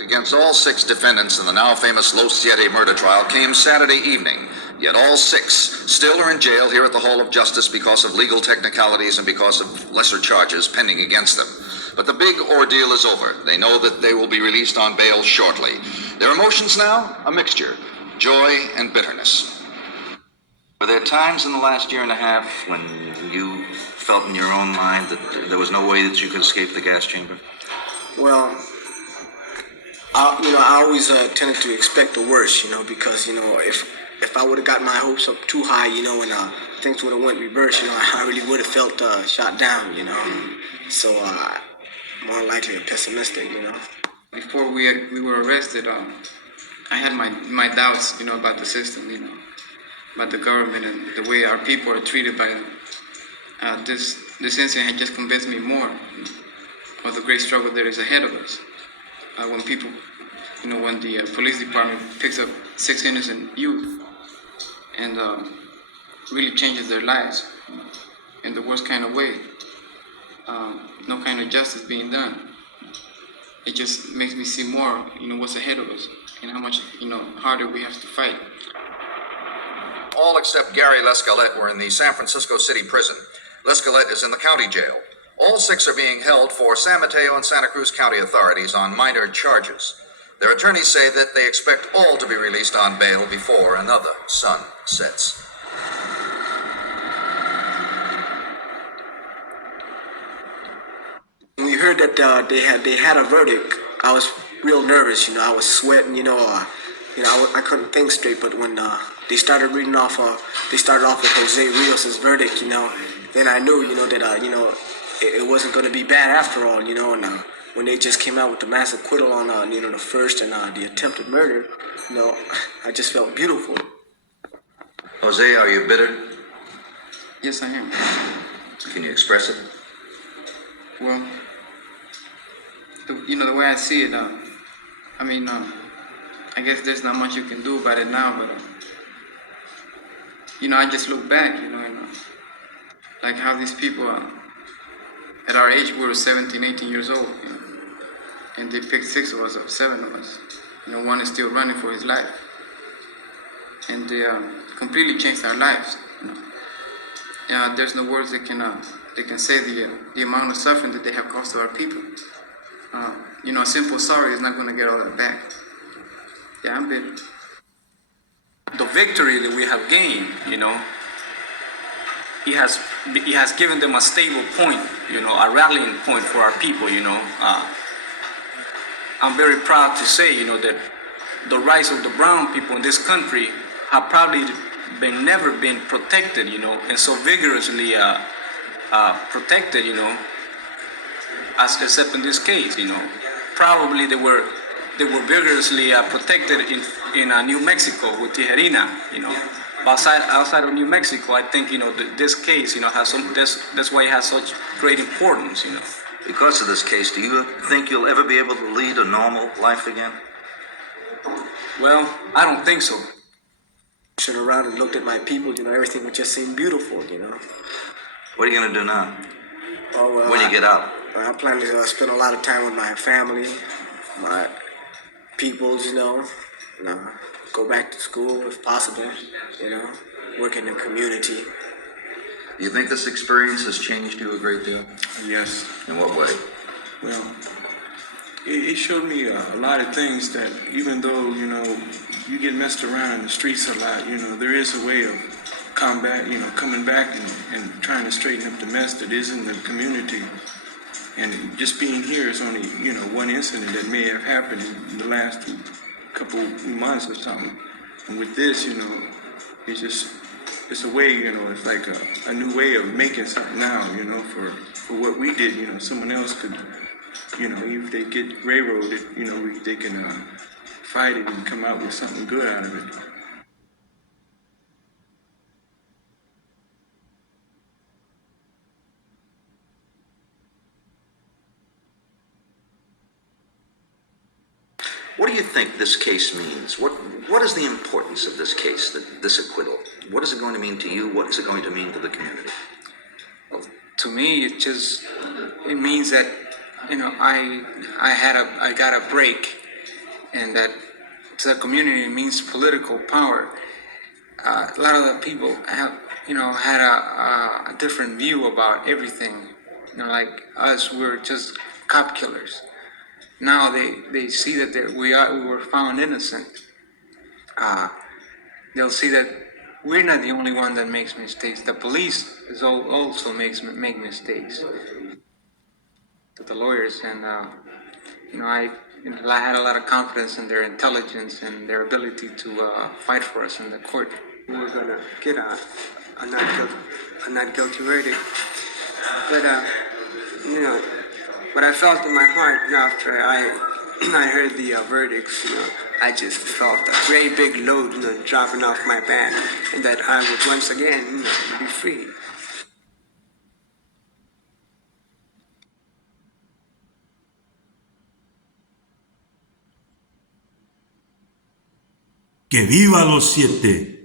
Against all 6 defendants in the now famous Siete murder trial came Saturday evening. Yet all 6 still are in jail here at the Hall of Justice because of legal technicalities and because of lesser charges pending against them. But the big ordeal is over. They know that they will be released on bail shortly. Their emotions now? A mixture. Joy and bitterness. Were there times in the last year and a half when you felt in your own mind that there was no way that you could escape the gas chamber? Well, I always tended to expect the worst, because, if I would have got my hopes up too high, and things would have went reverse, I really would have felt shot down, So, more likely pessimistic, Before we were arrested, I had my doubts, about the system, about the government and the way our people are treated by them. This incident had just convinced me more of the great struggle that is ahead of us. When people, when the police department picks up 6 innocent youth and really changes their lives in the worst kind of way, no kind of justice being done. It just makes me see more, what's ahead of us and how much, harder we have to fight. All except Gary Lescalette were in the San Francisco City prison. Lescalette is in the county jail. All 6 are being held for San Mateo and Santa Cruz County authorities on minor charges. Their attorneys say that they expect all to be released on bail before another sun sets. When we heard that they had a verdict, I was real nervous. I was sweating. I couldn't think straight. But when they started reading off, they started off with Jose Rios' verdict. Then I knew, that it wasn't going to be bad after all. And when they just came out with the mass acquittal on the first and the attempted murder, I just felt beautiful. Jose, are you bitter? Yes, I am. Can you express it? Well, the way I see it, I guess there's not much you can do about it now, but, I just look back, and like how these people, at our age, we were 17, 18 years old, and they picked 6 of us, or 7 of us. One is still running for his life. And they completely changed our lives. There's no words that can say the amount of suffering that they have caused to our people. A simple sorry is not going to get all that back. Yeah, I'm bitter. The victory that we have gained, he has given them a stable point, a rallying point for our people, I'm very proud to say, that the rights of the brown people in this country have probably never been protected, and so vigorously protected, as except in this case, Probably they were vigorously protected in New Mexico with Tijerina, Outside of New Mexico, I think, this case, has that's why it has such great importance, Because of this case, do you think you'll ever be able to lead a normal life again? Well, I don't think so. I turned around and looked at my people, everything would just seem beautiful, What are you going to do now? Oh, well, when you get out? I plan to spend a lot of time with my family, my peoples, go back to school if possible, work in the community. Do you think this experience has changed you a great deal? Yes. In what way? Well, it showed me a lot of things that even though, you get messed around in the streets a lot, there is a way of coming back and trying to straighten up the mess that is in the community. And just being here is only, one incident that may have happened in the last couple months or something. And with this, it's a way, it's like a new way of making something now, for what we did, someone else could, if they get railroaded, they can fight it and come out with something good out of it. What do you think this case means? What is the importance of this case, this acquittal? What is it going to mean to you? What is it going to mean to the community? Well, to me, it means that I got a break and that to the community means political power. A lot of the people have, had a different view about everything. Like us, we're just cop killers. Now they see that we were found innocent. They'll see that we're not the only one that makes mistakes. The police also make mistakes. To the lawyers, and I had a lot of confidence in their intelligence and their ability to fight for us in the court. We were gonna get a not guilty verdict, but what I felt in my heart after I heard the verdicts, I just felt a great big load, dropping off my back, and that I would once again, be free. ¡Que viva los siete!